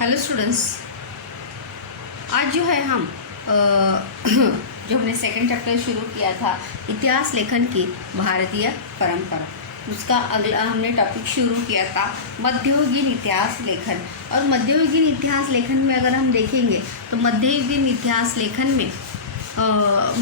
Hello students, आज जो है हम जो हमने सेकंड चैप्टर शुरू किया था इतिहास लेखन की भारतीय परंपरा, उसका अगला हमने टॉपिक शुरू किया था मध्ययुगीन इतिहास लेखन। और मध्ययुगीन इतिहास लेखन में अगर हम देखेंगे तो मध्ययुगीन इतिहास लेखन में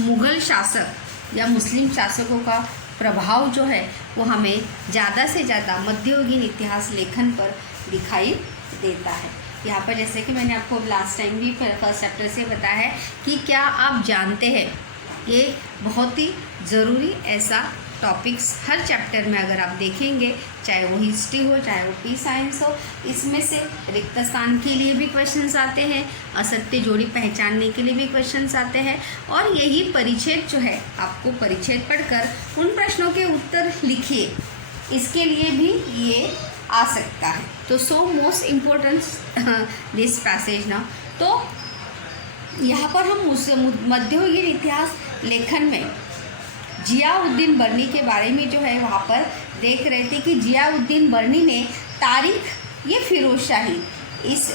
मुग़ल शासक या मुस्लिम शासकों का प्रभाव जो है वो हमें ज़्यादा से ज़्यादा मध्ययुगीन इतिहास लेखन पर दिखाई देता है। यहाँ पर जैसे कि मैंने आपको लास्ट टाइम भी फर्स्ट चैप्टर से बताया है कि क्या आप जानते हैं, ये बहुत ही ज़रूरी ऐसा टॉपिक्स हर चैप्टर में अगर आप देखेंगे, चाहे वो हिस्ट्री हो चाहे वो पी साइंस हो, इसमें से रिक्त स्थान के लिए भी क्वेश्चंस आते हैं, असत्य जोड़ी पहचानने के लिए भी क्वेश्चंस आते हैं। और यही परिच्छेद जो है, आपको परिच्छेद पढ़कर उन प्रश्नों के उत्तर लिखिए, इसके लिए भी ये आ सकता है। तो so most important this passage ना, तो यहाँ पर हम उस मध्ययुगीन इतिहास लेखन में जियाउद्दीन बर्नी के बारे में जो है वहाँ पर देख रहे थे कि जियाउद्दीन बर्नी ने तारीख ये फिरोज शाही इस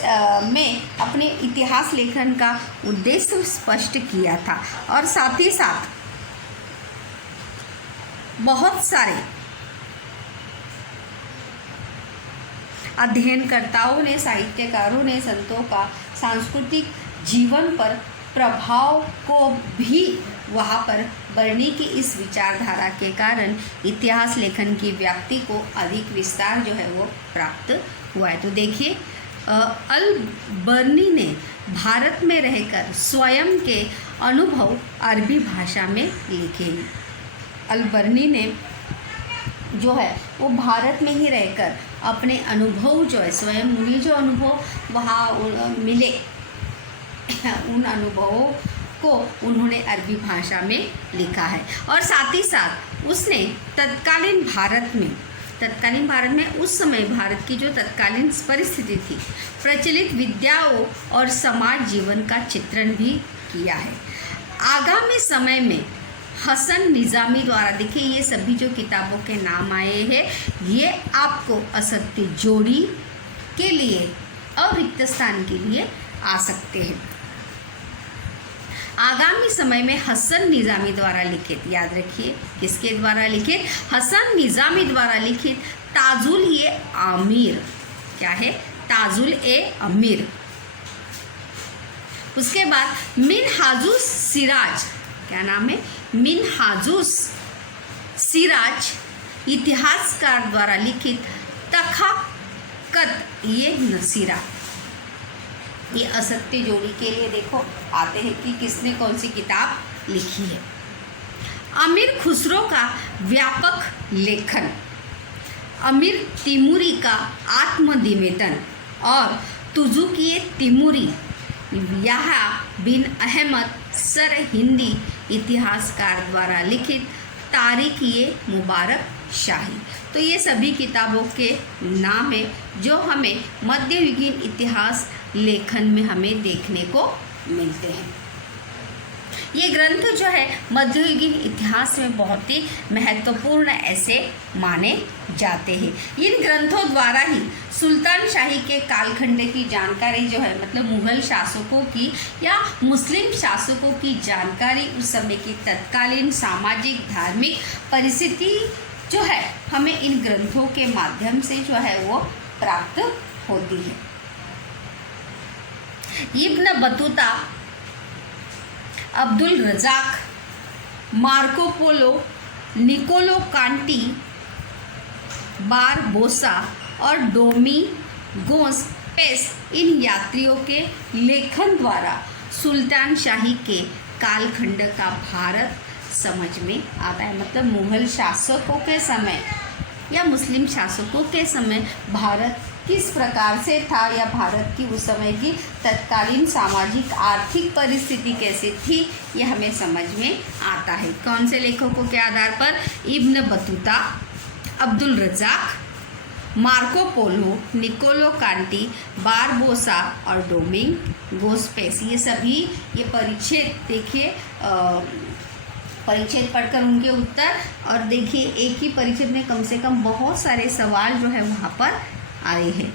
में अपने इतिहास लेखन का उद्देश्य स्पष्ट किया था। और साथ ही साथ बहुत सारे अध्ययनकर्ताओं ने, साहित्यकारों ने, संतों का सांस्कृतिक जीवन पर प्रभाव को भी वहाँ पर बर्नी की इस विचारधारा के कारण इतिहास लेखन की व्याप्ति को अधिक विस्तार जो है वो प्राप्त हुआ है। तो देखिए, अल बर्नी ने भारत में रहकर स्वयं के अनुभव अरबी भाषा में लिखे हैं। अल बर्नी ने जो है वो भारत में ही रहकर अपने अनुभव जो है, स्वयं उन्हें जो अनुभव वहाँ मिले उन अनुभवों को उन्होंने अरबी भाषा में लिखा है। और साथ ही साथ उसने तत्कालीन भारत में उस समय भारत की जो तत्कालीन परिस्थिति थी, प्रचलित विद्याओं और समाज जीवन का चित्रण भी किया है। आगामी समय में हसन निज़ामी द्वारा, देखिए ये सभी जो किताबों के नाम आए हैं ये आपको असत्य जोड़ी के लिए और रिक्त स्थान के लिए आ सकते हैं। आगामी समय में हसन निज़ामी द्वारा लिखित, याद रखिए किसके द्वारा लिखित, हसन निज़ामी द्वारा लिखित ताजुल ए अमीर, क्या है, ताजुल ए अमीर। उसके बाद मिनहाजुस सिराज, क्या नाम है, मिनहाजुस सिराज इतिहासकार द्वारा लिखित तखाकत ये नसीरा। ये असत्य जोड़ी के लिए देखो आते हैं कि किसने कौन सी किताब लिखी है। अमीर खुसरो का व्यापक लेखन, अमीर तिमूरी का आत्मनिवेदन और तुजुकी तिमूरी यहा बिन अहमद सर हिंदी इतिहासकार द्वारा लिखित तारीख ये मुबारक शाही। तो ये सभी किताबों के नाम है जो हमें मध्ययुगीन इतिहास लेखन में हमें देखने को मिलते हैं। ये ग्रंथ जो है मध्ययुगीन इतिहास में बहुत ही महत्वपूर्ण ऐसे माने जाते हैं। इन ग्रंथों द्वारा ही सुल्तान शाही के कालखंड की जानकारी जो है, मतलब मुग़ल शासकों की या मुस्लिम शासकों की जानकारी, उस समय की तत्कालीन सामाजिक धार्मिक परिस्थिति जो है हमें इन ग्रंथों के माध्यम से जो है वो प्राप्त होती है। Ibn Battuta, Abdul Razzaq, Marco Polo, Niccolo Conti, Barbosa और डोमिंगोस पेस इन यात्रियों के लेखन द्वारा सुल्तान शाही के कालखंड का भारत समझ में आता है। मतलब मुग़ल शासकों के समय या मुस्लिम शासकों के समय भारत किस प्रकार से था, या भारत की उस समय की तत्कालीन सामाजिक आर्थिक परिस्थिति कैसे थी, यह हमें समझ में आता है। कौन से लेखकों के आधार पर, Ibn Battuta, Abdul Razzaq, Marco Polo, Niccolo Conti, Barbosa और डोमिंगोस पेस, ये सभी ये परिच्छेद देखिए, परिच्छेद पढ़कर उनके उत्तर। और देखिए एक ही परिच्छेद में कम से कम बहुत सारे सवाल जो है वहाँ पर आए हैं।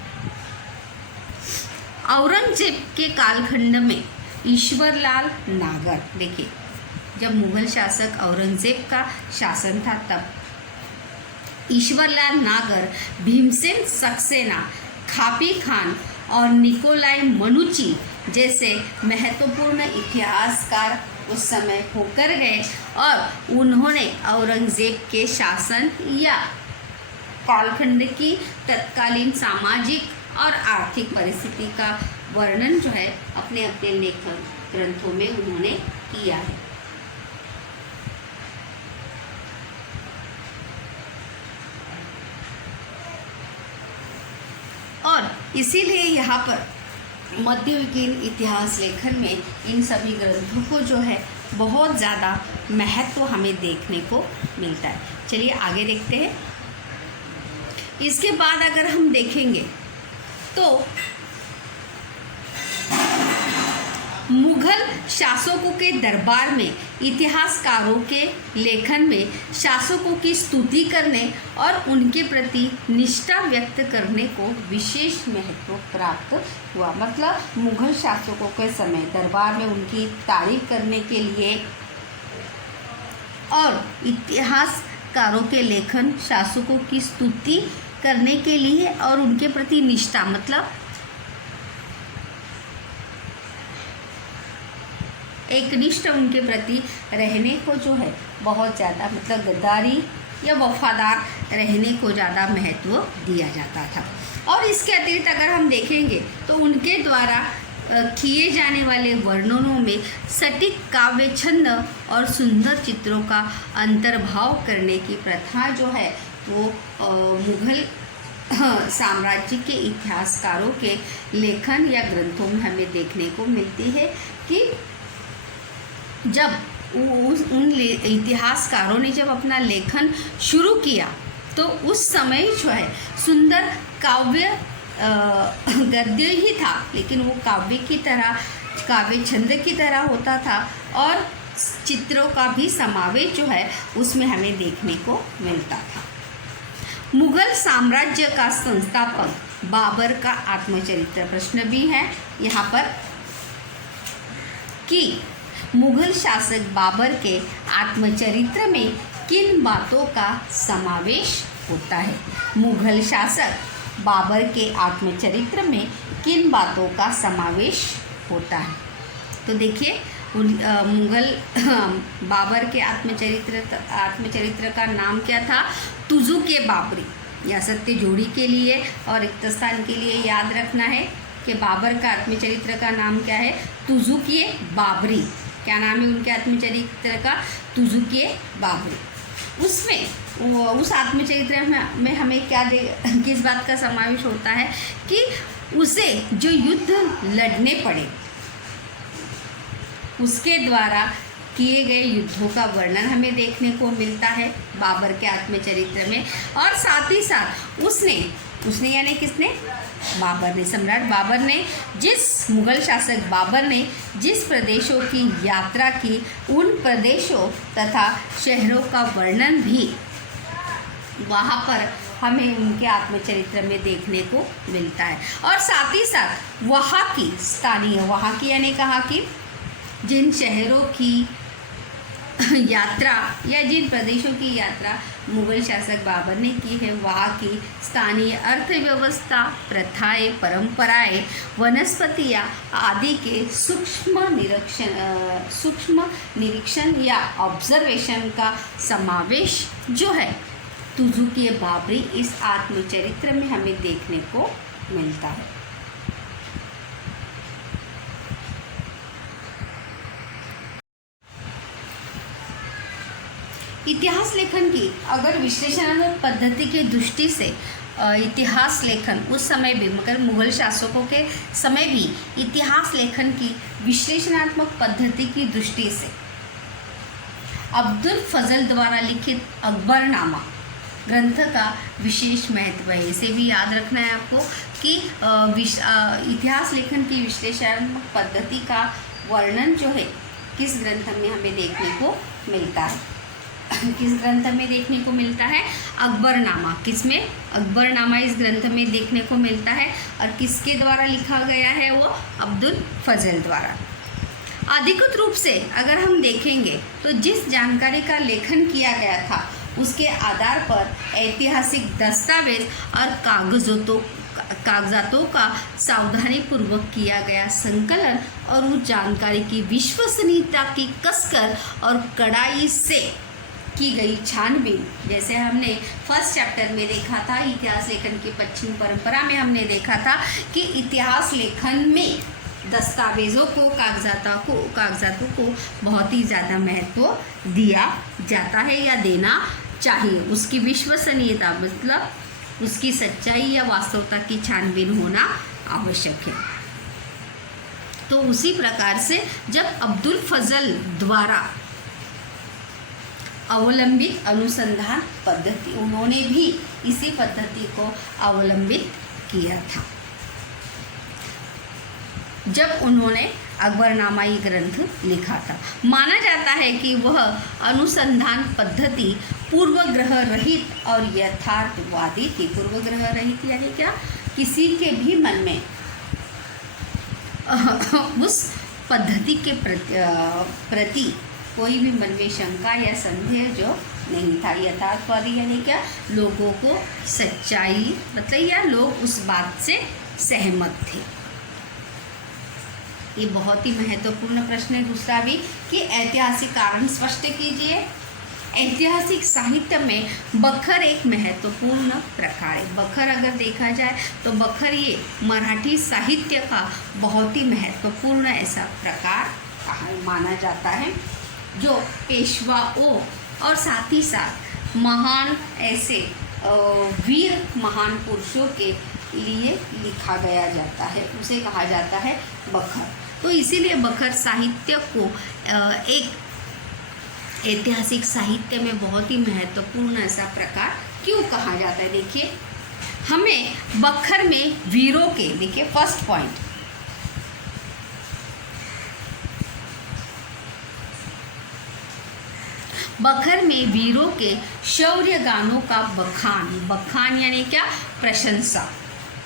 औरंगजेब के कालखंड में ईश्वरलाल नागर, देखिए जब मुगल शासक औरंगजेब का शासन था तब ईश्वरलाल नागर, भीमसेन सक्सेना, खापी खान और निकोलाई मनुची जैसे महत्वपूर्ण इतिहासकार उस समय होकर गए और उन्होंने औरंगजेब के शासन या कालखंड की तत्कालीन सामाजिक और आर्थिक परिस्थिति का वर्णन जो है अपने अपने लेखन ग्रंथों में उन्होंने किया है। और इसीलिए यहाँ पर मध्ययुगीन इतिहास लेखन में इन सभी ग्रंथों को जो है बहुत ज़्यादा महत्व हमें देखने को मिलता है। चलिए आगे देखते हैं। इसके बाद अगर हम देखेंगे तो मुगल शासकों के दरबार में इतिहासकारों के लेखन में शासकों की स्तुति करने और उनके प्रति निष्ठा व्यक्त करने को विशेष महत्व प्राप्त हुआ। मतलब मुगल शासकों के समय दरबार में उनकी तारीफ करने के लिए और इतिहासकारों के लेखन शासकों की स्तुति करने के लिए और उनके प्रति निष्ठा, मतलब एकनिष्ठ उनके प्रति रहने को जो है बहुत ज़्यादा, मतलब गद्दारी या वफादार रहने को ज़्यादा महत्व दिया जाता था। और इसके अतिरिक्त अगर हम देखेंगे तो उनके द्वारा किए जाने वाले वर्णनों में सटीक काव्य छंद और सुंदर चित्रों का अंतर्भाव करने की प्रथा जो है वो मुगल साम्राज्य के इतिहासकारों के लेखन या ग्रंथों में हमें देखने को मिलती है कि जब उन इतिहासकारों ने जब अपना लेखन शुरू किया तो उस समय जो है सुंदर काव्य गद्य ही था, लेकिन वो काव्य की तरह, काव्य छंद की तरह होता था और चित्रों का भी समावेश जो है उसमें हमें देखने को मिलता था। मुगल साम्राज्य का संस्थापक बाबर का आत्मचरित्र, प्रश्न भी है यहाँ पर कि मुगल शासक बाबर के आत्मचरित्र में किन बातों का समावेश होता है। मुगल शासक बाबर के आत्मचरित्र में किन बातों का समावेश होता है। तो देखिए मुगल बाबर के आत्मचरित्र का नाम क्या था, तुजुक-ए बाबरी। या सत्य जोड़ी के लिए और रिक्त स्थान के लिए याद रखना है कि बाबर का आत्मचरित्र का नाम क्या है, तुजुक-ए बाबरी। क्या नाम है उनके आत्मचरित्र का, तुजुक-ए बाबरी। उसमें उस आत्मचरित्र में हमें क्या किस बात का समावेश होता है कि उसे जो युद्ध लड़ने पड़े उसके द्वारा किए गए युद्धों का वर्णन हमें देखने को मिलता है बाबर के आत्मचरित्र में। और साथ ही साथ उसने यानी किसने, बाबर ने, सम्राट बाबर ने, जिस मुगल शासक बाबर ने जिस प्रदेशों की यात्रा की उन प्रदेशों तथा शहरों का वर्णन भी वहाँ पर हमें उनके आत्मचरित्र में देखने को मिलता है। और साथ ही साथ वहाँ की स्थानीय, वहाँ की यानी कहाँ की, जिन शहरों की यात्रा या जिन प्रदेशों की यात्रा मुगल शासक बाबर ने की है वहाँ की स्थानीय अर्थव्यवस्था, प्रथाएं, परंपराएं, वनस्पतियाँ आदि के सूक्ष्म निरीक्षण या ऑब्जर्वेशन का समावेश जो है तुजुक-ए बाबरी इस आत्मचरित्र में हमें देखने को मिलता है। इतिहास लेखन की अगर विश्लेषणात्मक पद्धति की दृष्टि से इतिहास लेखन उस समय भी, मगर मुगल शासकों के समय भी इतिहास लेखन की विश्लेषणात्मक पद्धति की दृष्टि से अब्दुल फजल द्वारा लिखित अकबरनामा ग्रंथ का विशेष महत्व है। इसे भी याद रखना है आपको कि इतिहास लेखन की विश्लेषणात्मक पद्धति का वर्णन जो है किस ग्रंथ में हमें देखने को मिलता है। किस ग्रंथ में देखने को मिलता है? अकबरनामा। किसमें? अकबरनामा इस ग्रंथ में देखने को मिलता है। और किसके द्वारा लिखा गया है? वो अब्दुल फजल द्वारा। अधिकृत रूप से अगर हम देखेंगे तो जिस जानकारी का लेखन किया गया था उसके आधार पर ऐतिहासिक दस्तावेज और कागजातों का सावधानी पूर्वक किया गया संकलन और उस जानकारी की विश्वसनीयता की कसकर और कड़ाई से की गई छानबीन, जैसे हमने फर्स्ट चैप्टर में देखा था इतिहास लेखन की पश्चिम परंपरा में हमने देखा था कि इतिहास लेखन में दस्तावेज़ों को कागजातों को बहुत ही ज़्यादा महत्व दिया जाता है या देना चाहिए। उसकी विश्वसनीयता मतलब उसकी सच्चाई या वास्तवता की छानबीन होना आवश्यक है। तो उसी प्रकार से जब अब्दुल फजल द्वारा अवलंबित अनुसंधान पद्धति, उन्होंने भी इसी पद्धति को अवलंबित किया था जब उन्होंने अकबरनामाई ग्रंथ लिखा था। माना जाता है कि वह अनुसंधान पद्धति पूर्वग्रह रहित और यथार्थवादी थी। पूर्वग्रह रहित यानी क्या? किसी के भी मन में उस पद्धति के प्रति कोई भी मन में शंका या संदेह जो नहीं था। यथार्थवादी यानी क्या? लोगों को सच्चाई मतलब या लोग उस बात से सहमत थे। ये बहुत ही महत्वपूर्ण प्रश्न है। दूसरा भी कि ऐतिहासिक कारण स्पष्ट कीजिए। ऐतिहासिक साहित्य में बखर एक महत्वपूर्ण प्रकार है। बखर अगर देखा जाए तो बखर ये मराठी साहित्य का बहुत ही महत्वपूर्ण ऐसा प्रकार माना जाता है जो पेशवाओं और साथ ही साथ महान ऐसे वीर महान पुरुषों के लिए लिखा गया जाता है, उसे कहा जाता है बखर। तो इसीलिए बखर साहित्य को एक ऐतिहासिक साहित्य में बहुत ही महत्वपूर्ण ऐसा प्रकार क्यों कहा जाता है? देखिए, हमें बखर में वीरों के, देखिए फर्स्ट पॉइंट, बखर में वीरों के शौर्य गानों का बखान यानी क्या? प्रशंसा।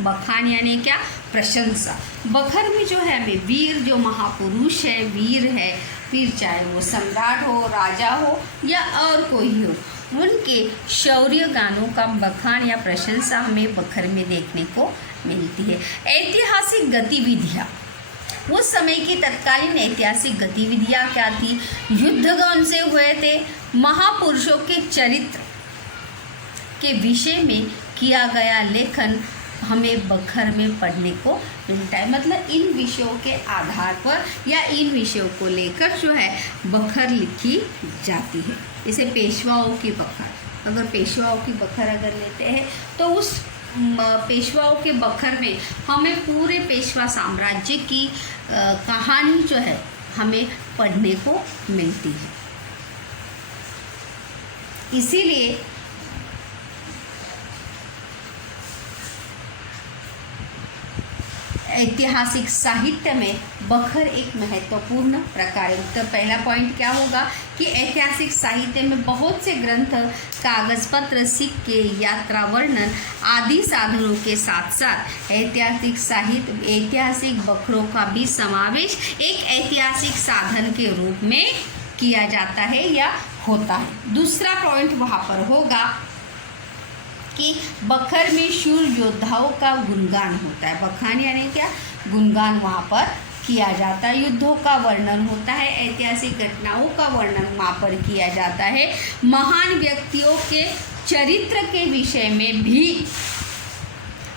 बखान यानी क्या? प्रशंसा। बखर में जो है हमें वीर, जो महापुरुष है, वीर है, फिर चाहे वो सम्राट हो, राजा हो या और कोई हो, उनके शौर्य गानों का बखान या प्रशंसा हमें बखर में देखने को मिलती है। ऐतिहासिक गतिविधियाँ, उस समय की तत्कालीन ऐतिहासिक गतिविधियाँ क्या थी? युद्ध कौन से हुए थे? महापुरुषों के चरित्र के विषय में किया गया लेखन हमें बखर में पढ़ने को मिलता है। मतलब इन विषयों के आधार पर या इन विषयों को लेकर जो है बखर लिखी जाती है। जैसे पेशवाओं की बखर, अगर पेशवाओं की बखर अगर लेते हैं तो उस पेशवाओं के बखर में हमें पूरे पेशवा साम्राज्य की कहानी जो है हमें पढ़ने को मिलती है। इसीलिए ऐतिहासिक साहित्य में बखर एक महत्वपूर्ण प्रकार है। तो पहला पॉइंट क्या होगा कि ऐतिहासिक साहित्य में बहुत से ग्रंथ, कागज पत्र, सिक्के, यात्रा वर्णन आदि साधनों के साथ साथ ऐतिहासिक बखरों का भी समावेश एक ऐतिहासिक साधन के रूप में किया जाता है या होता है। दूसरा पॉइंट वहाँ पर होगा कि बखर में शूर योद्धाओं का गुणगान होता है। बखान यानी क्या? गुणगान वहाँ पर किया जाता है। युद्धों का वर्णन होता है, ऐतिहासिक घटनाओं का वर्णन वहाँ पर किया जाता है। महान व्यक्तियों के चरित्र के विषय में भी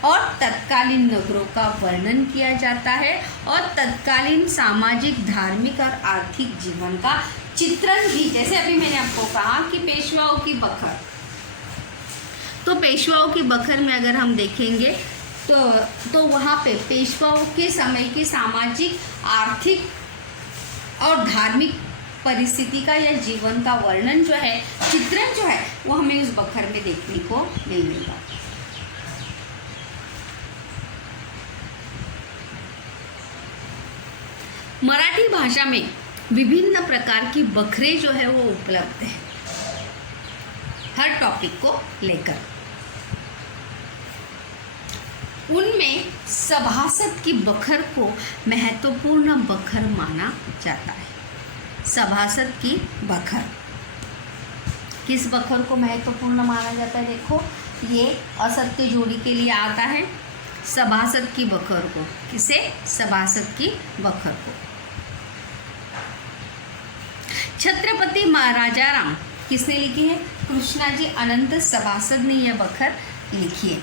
और तत्कालीन नगरों का वर्णन किया जाता है और तत्कालीन सामाजिक, धार्मिक और आर्थिक जीवन का चित्रण भी। जैसे अभी मैंने आपको कहा कि पेशवाओं की बखर, तो पेशवाओं की बखर में अगर हम देखेंगे तो वहाँ पे पेशवाओं के समय की सामाजिक, आर्थिक और धार्मिक परिस्थिति का या जीवन का वर्णन जो है, चित्रण जो है, वो हमें उस बखर में देखने को मिलेगा। मराठी भाषा में विभिन्न प्रकार की बखरे जो है वो उपलब्ध है। हर टॉपिक को लेकर। उनमें सभासद की बखर को महत्वपूर्ण बखर माना जाता है। सभासद की बखर, किस बखर को महत्वपूर्ण माना जाता है? देखो, ये असत्य जोड़ी के लिए आता है, सभासद की बखर को। किसे? सभासद की बखर को। छत्रपति महाराजा राम किसने लिखी है? कृष्णाजी अनंत सभासद ने यह बखर लिखी है।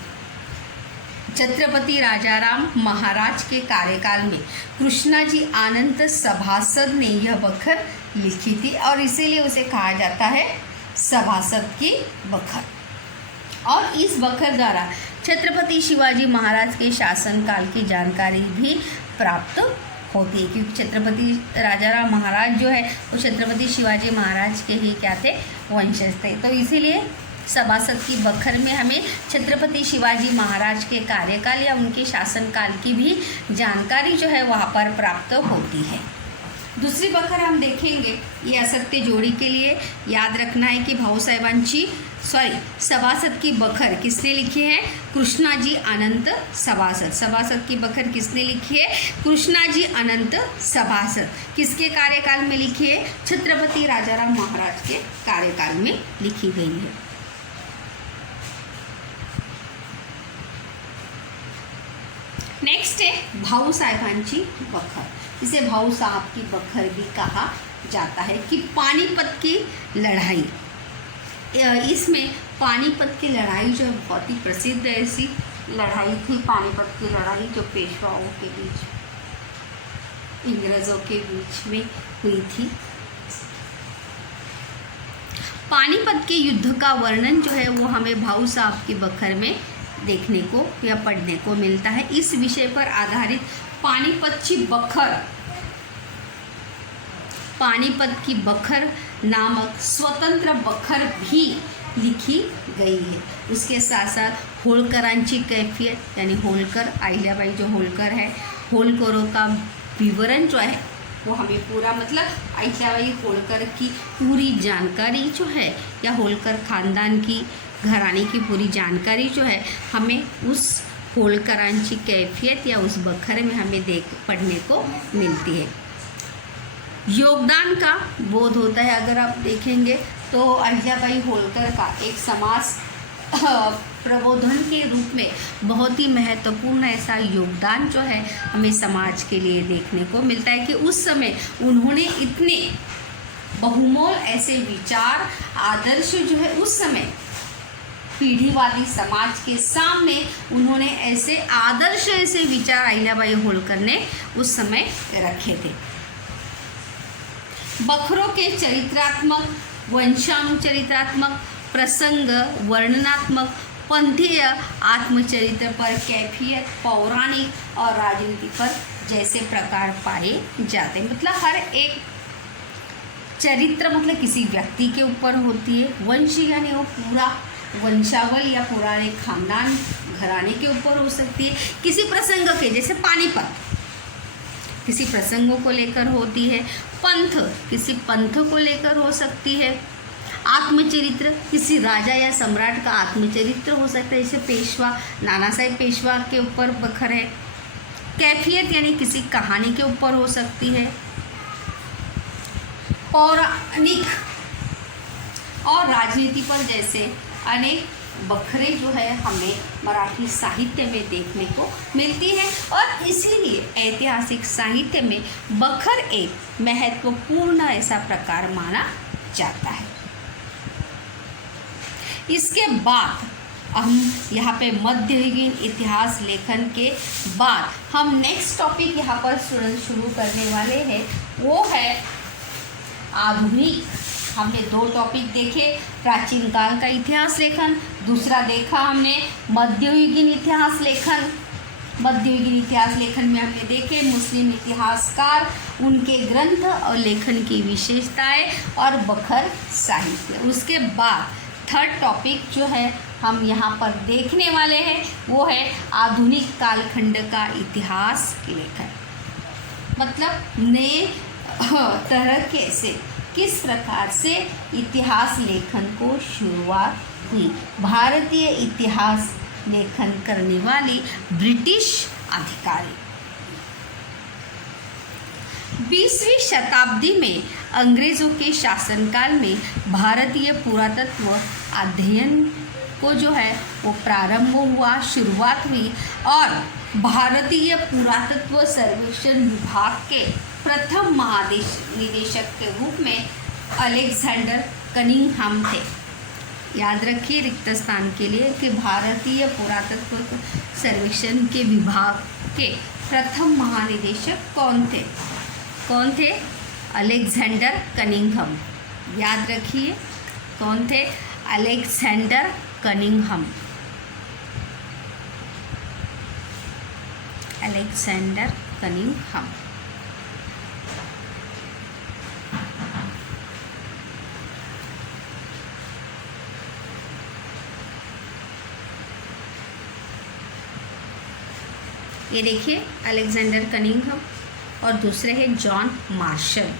छत्रपति राजाराम महाराज के कार्यकाल में कृष्णाजी आनंद सभासद ने यह बखर लिखी थी और इसीलिए उसे कहा जाता है सभासद की बखर। और इस बखर द्वारा छत्रपति शिवाजी महाराज के शासनकाल की जानकारी भी प्राप्त होती है, क्योंकि छत्रपति राजाराम महाराज जो है वो छत्रपति शिवाजी महाराज के ही क्या थे? वंशज थे। तो इसीलिए सभासद की बखर में हमें छत्रपति शिवाजी महाराज के कार्यकाल या उनके शासनकाल की भी जानकारी जो है वहाँ पर प्राप्त होती है। दूसरी बखर हम देखेंगे, ये असत्य जोड़ी के लिए याद रखना है कि भाऊसाहेबांची सभासद की बखर किसने लिखी है? कृष्णाजी अनंत सभासद। सभासद की बखर किसने लिखी है? कृष्णाजी अनंत सभासद। किसके कार्यकाल में लिखी है? छत्रपति राजाराम महाराज के कार्यकाल में लिखी गई है। नेक्स्ट है भाऊसाहेबांची बखर, इसे भाऊ साहब की बखर भी कहा जाता है। कि पानीपत की लड़ाई, इसमें पानीपत की लड़ाई जो है बहुत ही प्रसिद्ध ऐसी लड़ाई थी। पानीपत की लड़ाई जो पेशवाओं के बीच, अंग्रेजों के बीच में हुई थी। पानीपत के युद्ध का वर्णन जो है वो हमें भाऊ साहब की बखर में देखने को या पढ़ने को मिलता है। इस विषय पर आधारित पानीपत की बखर नामक स्वतंत्र बखर भी लिखी गई है। उसके साथ साथ होळकरांची कैफियत, यानी होळकर, अहिल्याबाई जो होळकर है, होळकरों का विवरण जो है वो हमें पूरा, मतलब अहिल्याबाई होळकर की पूरी जानकारी जो है या होळकर खानदान की घराने की पूरी जानकारी जो है हमें उस होळकरांची कैफियत या उस बखर में हमें पढ़ने को मिलती है। योगदान का बोध होता है। अगर आप देखेंगे तो अहिल्याबाई होळकर का एक समाज प्रबोधन के रूप में बहुत ही महत्वपूर्ण ऐसा योगदान जो है हमें समाज के लिए देखने को मिलता है कि उस समय उन्होंने इतने बहुमोल ऐसे विचार, आदर्श जो है उस समय पीढ़ीवादी समाज के सामने उन्होंने ऐसे आदर्श, ऐसे विचार अहिल्याबाई होळकर ने उस समय रखे थे। बखरों के चरित्रात्मक, वंशानुचरित्रात्मक, प्रसंग वर्णनात्मक, पंथीय आत्मचरित्र पर कैफियत, पौराणिक और राजनीति पर जैसे प्रकार पाए जाते हैं। मतलब हर एक चरित्र मतलब किसी व्यक्ति के ऊपर होती है। वंश यानी वो पूरा वंशावल या पुराने खानदान घराने के ऊपर हो सकती है। किसी प्रसंग के, जैसे पानीपत, किसी प्रसंगों को लेकर होती है। पंथ किसी पंथ को लेकर हो सकती है। आत्मचरित्र किसी राजा या सम्राट का आत्मचरित्र हो सकता है, जैसे पेशवा, नाना साहेब पेशवा के ऊपर बखर है। कैफियत यानी किसी कहानी के ऊपर हो सकती है। पौराणिक और राजनीति पर जैसे अनेक बखरे जो है हमें मराठी साहित्य में देखने को मिलती है और इसीलिए ऐतिहासिक साहित्य में बखर एक महत्वपूर्ण ऐसा प्रकार माना जाता है। इसके बाद हम यहाँ पे मध्ययुगीन इतिहास लेखन के बाद हम नेक्स्ट टॉपिक यहाँ पर शुरू करने वाले हैं, वो है आधुनिक। हमने दो टॉपिक देखे, प्राचीन काल का इतिहास लेखन, दूसरा देखा हमने मध्ययुगीन इतिहास लेखन। मध्ययुगीन इतिहास लेखन में हमने देखे मुस्लिम इतिहासकार, उनके ग्रंथ और लेखन की विशेषताएं और बखर साहित्य। उसके बाद थर्ड टॉपिक जो है हम यहाँ पर देखने वाले हैं वो है आधुनिक कालखंड का इतिहास लेखन। मतलब नए तरह के से किस प्रकार से इतिहास लेखन को शुरुआत हुई। भारतीय इतिहास लेखन करने वाले ब्रिटिश अधिकारी। 20वीं शताब्दी में अंग्रेज़ों के शासनकाल में भारतीय पुरातत्व अध्ययन को जो है वो प्रारंभ हुआ, शुरुआत हुई और भारतीय पुरातत्व सर्वेक्षण विभाग के प्रथम महानिदेशक के रूप में अलेक्जेंडर कनिंघम थे। याद रखिए रिक्त स्थान के लिए कि भारतीय पुरातत्व सर्वेक्षण के विभाग के प्रथम महानिदेशक कौन थे? Alexander Cunningham. याद रखिए कौन थे? Alexander Cunningham. Alexander Cunningham. ये देखिए अलेक्जेंडर कनिंघम और दूसरे हैं जॉन मार्शल।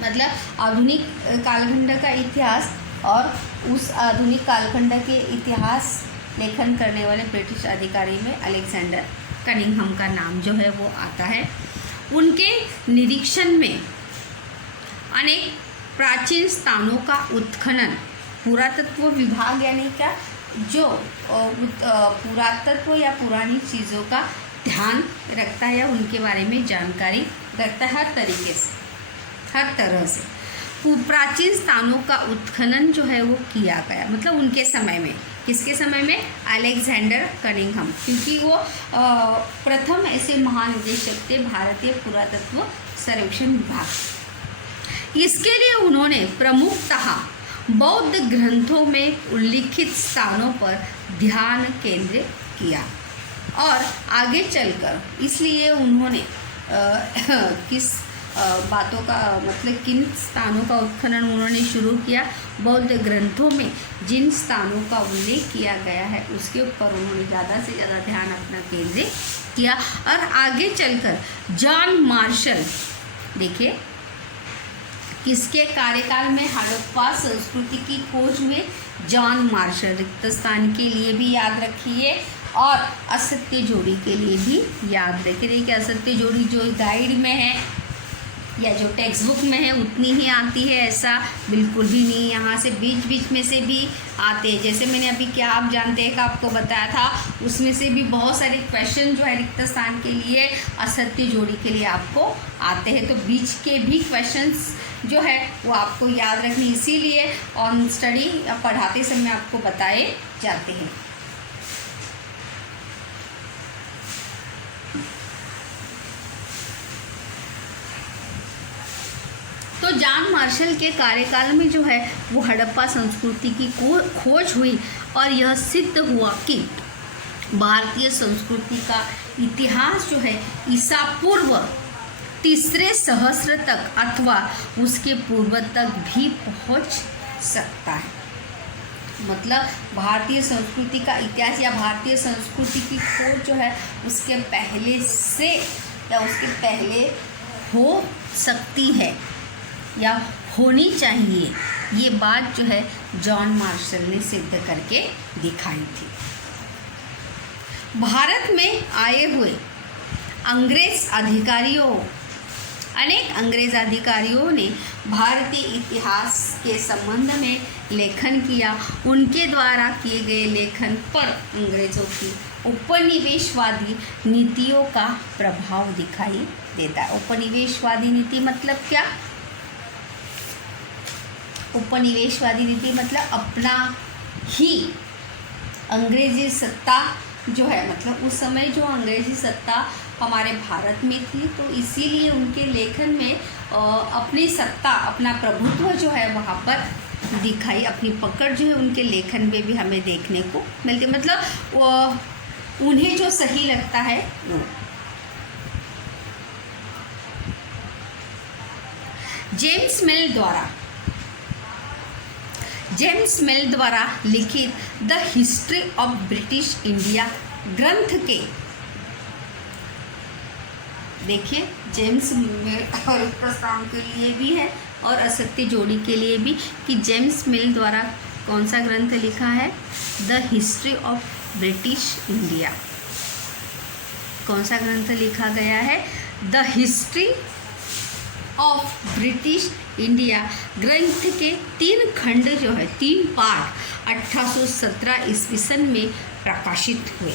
मतलब आधुनिक कालखंड का इतिहास और उस आधुनिक कालखंड के इतिहास लेखन करने वाले ब्रिटिश अधिकारी में अलेक्जेंडर कनिंघम का नाम जो है वो आता है। उनके निरीक्षण में अनेक प्राचीन स्थानों का उत्खनन पुरातत्व विभाग यानी क्या जो पुरातत्व या पुरानी चीज़ों का ध्यान रखता है या उनके बारे में जानकारी रखता है हर तरीके से, हर तरह से। प्राचीन स्थानों का उत्खनन जो है वो किया गया, मतलब उनके समय में। किसके समय में? अलेक्जेंडर कनिंघम, क्योंकि वो प्रथम ऐसे महानिदेशक थे भारतीय पुरातत्व सर्वेक्षण विभाग। इसके लिए उन्होंने प्रमुखतः बौद्ध ग्रंथों में उल्लिखित स्थानों पर ध्यान केंद्रित किया और आगे चलकर इसलिए उन्होंने किस बातों का मतलब किन स्थानों का उत्खनन उन्होंने शुरू किया? बौद्ध ग्रंथों में जिन स्थानों का उल्लेख किया गया है उसके ऊपर उन्होंने ज़्यादा से ज़्यादा ध्यान अपना केंद्रित किया और आगे चलकर जॉन मार्शल, देखिए किसके कार्यकाल में हड़प्पा संस्कृति की खोज हुई? John Marshall. रिक्त स्थान के लिए भी याद रखिए और असत्य जोड़ी के लिए भी याद रखिए। देखिए असत्य जोड़ी जो गाइड में है या जो टेक्स्ट बुक में है उतनी ही आती है, ऐसा बिल्कुल भी नहीं। यहाँ से बीच बीच में से भी आते हैं। जैसे मैंने अभी क्या आप जानते हैं कि आपको बताया था, उसमें से भी बहुत सारे क्वेश्चन जो है रिक्त स्थान के लिए असत्य जोड़ी के लिए आपको आते हैं। तो बीच के भी क्वेश्चंस जो है वो आपको याद रखने इसीलिए ऑन स्टडी पढ़ाते समय आपको बताए जाते हैं। तो जॉन मार्शल के कार्यकाल में जो है वो हड़प्पा संस्कृति की खोज हुई और यह सिद्ध हुआ कि भारतीय संस्कृति का इतिहास जो है ईसा पूर्व 3 सहस्र तक अथवा उसके पूर्व तक भी पहुंच सकता है। मतलब भारतीय संस्कृति का इतिहास या भारतीय संस्कृति की खोज जो है उसके पहले से या उसके पहले हो सकती है या होनी चाहिए, ये बात जो है जॉन मार्शल ने सिद्ध करके दिखाई थी। भारत में आए हुए अनेक अंग्रेज अधिकारियों ने भारतीय इतिहास के संबंध में लेखन किया। उनके द्वारा किए गए लेखन पर अंग्रेज़ों की उपनिवेशवादी नीतियों का प्रभाव दिखाई देता है। उपनिवेशवादी नीति मतलब क्या? उपनिवेशवादी नीति मतलब अपना ही अंग्रेजी सत्ता जो है, मतलब उस समय जो अंग्रेजी सत्ता हमारे भारत में थी, तो इसीलिए उनके लेखन में अपनी सत्ता, अपना प्रभुत्व जो है वहाँ पर दिखाई, अपनी पकड़ जो है उनके लेखन में भी हमें देखने को मिलती। मतलब वो उन्हें जो सही लगता है वो। जेम्स मिल द्वारा लिखित the history of British India ग्रंथ के, देखिए जेम्स मिल और प्रस्थान के लिए भी है और असत्य जोड़ी के लिए भी कि जेम्स मिल द्वारा कौन सा ग्रंथ लिखा है, the history of British India. कौन सा ग्रंथ लिखा गया है, the history of British India. ग्रंथ के 3 खंड जो है, 3 पार्ट 1817 ईस्वी सन में प्रकाशित हुए।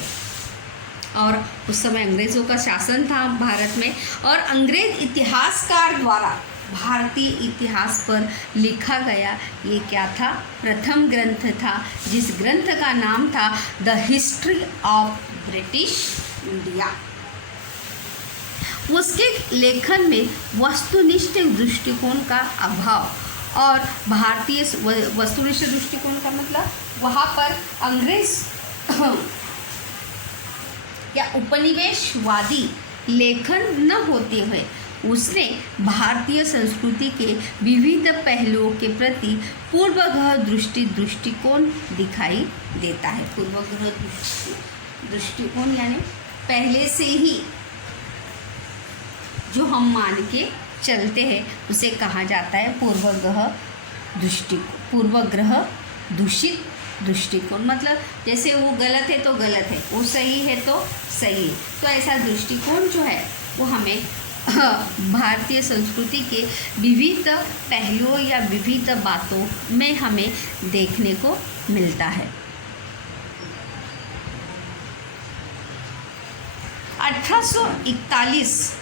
और उस समय अंग्रेज़ों का शासन था भारत में, और अंग्रेज इतिहासकार द्वारा भारतीय इतिहास पर लिखा गया ये क्या था, प्रथम ग्रंथ था, जिस ग्रंथ का नाम था the history of British India. उसके लेखन में वस्तुनिष्ठ दृष्टिकोण का अभाव और भारतीय वस्तुनिष्ठ दृष्टिकोण का मतलब वहाँ पर अंग्रेज या उपनिवेशवादी लेखन न होते हुए उसने भारतीय संस्कृति के विविध पहलुओं के प्रति पूर्वाग्रह दृष्टिकोण दिखाई देता है। पूर्वाग्रह दृष्टिकोण यानी पहले से ही जो हम मान के चलते हैं उसे कहा जाता है पूर्वाग्रह दूषित दृष्टिकोण। मतलब जैसे वो गलत है तो गलत है, वो सही है तो सही है। तो ऐसा दृष्टिकोण जो है वो हमें भारतीय संस्कृति के विविध पहलुओं या विविध बातों में हमें देखने को मिलता है। 1841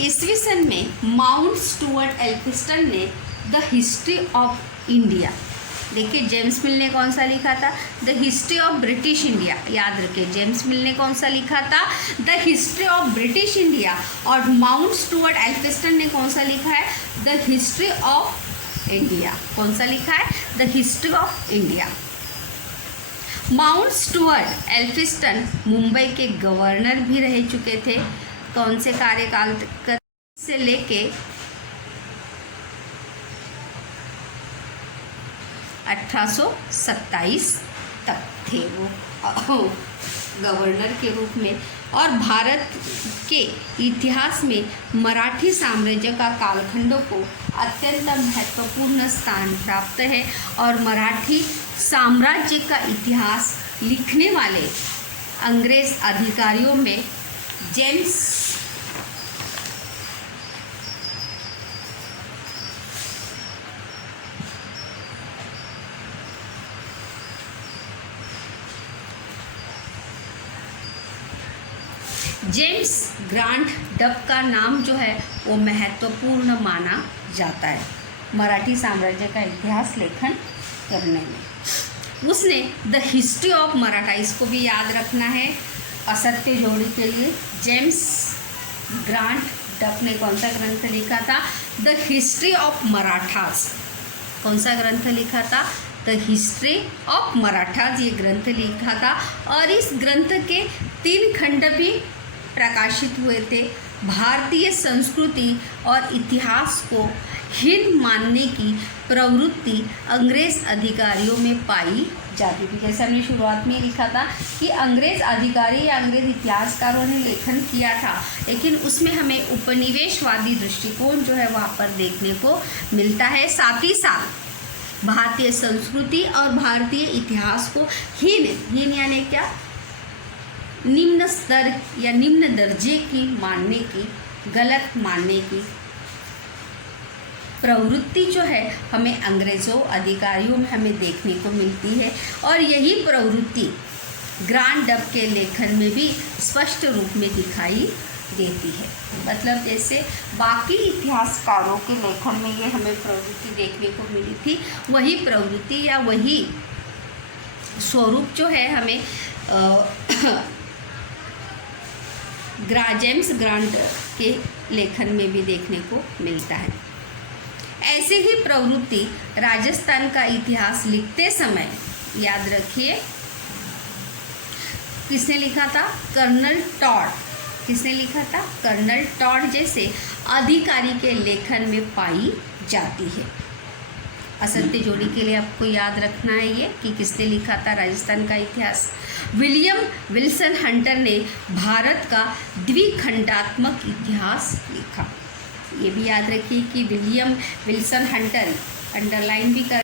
ईस्वी सन में माउंट स्टुअर्ट एल्फिंस्टन ने द हिस्ट्री ऑफ इंडिया, देखिए जेम्स मिल ने कौन सा लिखा था, the history of British India. याद रखिए जेम्स मिल ने कौन सा लिखा था, the history of British India, और माउंट स्टुअर्ट एल्फिंस्टन ने कौन सा लिखा है, द हिस्ट्री ऑफ इंडिया। कौन सा लिखा है, the history of India. Mount Stuart Elphinstone Mumbai के गवर्नर भी रह चुके थे। कौन से कार्यकाल से लेके 1827 तक थे वो गवर्नर के रूप में। और भारत के इतिहास में मराठी साम्राज्य का कालखंडों को अत्यंत महत्वपूर्ण स्थान प्राप्त है। और मराठी साम्राज्य का इतिहास लिखने वाले अंग्रेज अधिकारियों में जेम्स ग्रांट डफ का नाम जो है वो महत्वपूर्ण माना जाता है मराठी साम्राज्य का इतिहास लेखन करने में। उसने द हिस्ट्री ऑफ मराठा, इसको भी याद रखना है असत्य जोड़ी के लिए। जेम्स ग्रांट डफ ने कौन सा ग्रंथ लिखा था, द हिस्ट्री ऑफ मराठास। कौन सा ग्रंथ लिखा था, द हिस्ट्री ऑफ मराठास, ये ग्रंथ लिखा था। और इस ग्रंथ के 3 खंड भी प्रकाशित हुए थे। भारतीय संस्कृति और इतिहास को हीन मानने की प्रवृत्ति अंग्रेज अधिकारियों में पाई जाती थी। जैसे हमने शुरुआत में लिखा था कि अंग्रेज अधिकारी या अंग्रेज इतिहासकारों ने लेखन किया था, लेकिन उसमें हमें उपनिवेशवादी दृष्टिकोण जो है वहाँ पर देखने को मिलता है। साथ ही साथ भारतीय संस्कृति और भारतीय इतिहास को हीन यानी क्या, निम्न स्तर या निम्न दर्जे की मानने की, गलत मानने की प्रवृत्ति जो है हमें अंग्रेज़ों अधिकारियों में हमें देखने को मिलती है। और यही प्रवृत्ति ग्रांट डफ के लेखन में भी स्पष्ट रूप में दिखाई देती है। मतलब जैसे बाकी इतिहासकारों के लेखन में ये हमें प्रवृत्ति देखने को मिली थी, वही प्रवृत्ति या वही स्वरूप जो है हमें जेम्स ग्रांट के लेखन में भी देखने को मिलता है। ऐसे ही प्रवृत्ति राजस्थान का इतिहास लिखते समय, याद रखिए, किसने लिखा था, कर्नल टॉड। किसने लिखा था, कर्नल टॉड जैसे अधिकारी के लेखन में पाई जाती है। असत्य जोड़ी के लिए आपको याद रखना है ये कि किसने लिखा था राजस्थान का इतिहास, विलियम विल्सन हंटर ने भारत का द्विखंडात्मक इतिहास लिखा। ये भी याद रखिए कि विलियम विल्सन हंटर, अंडरलाइन भी कर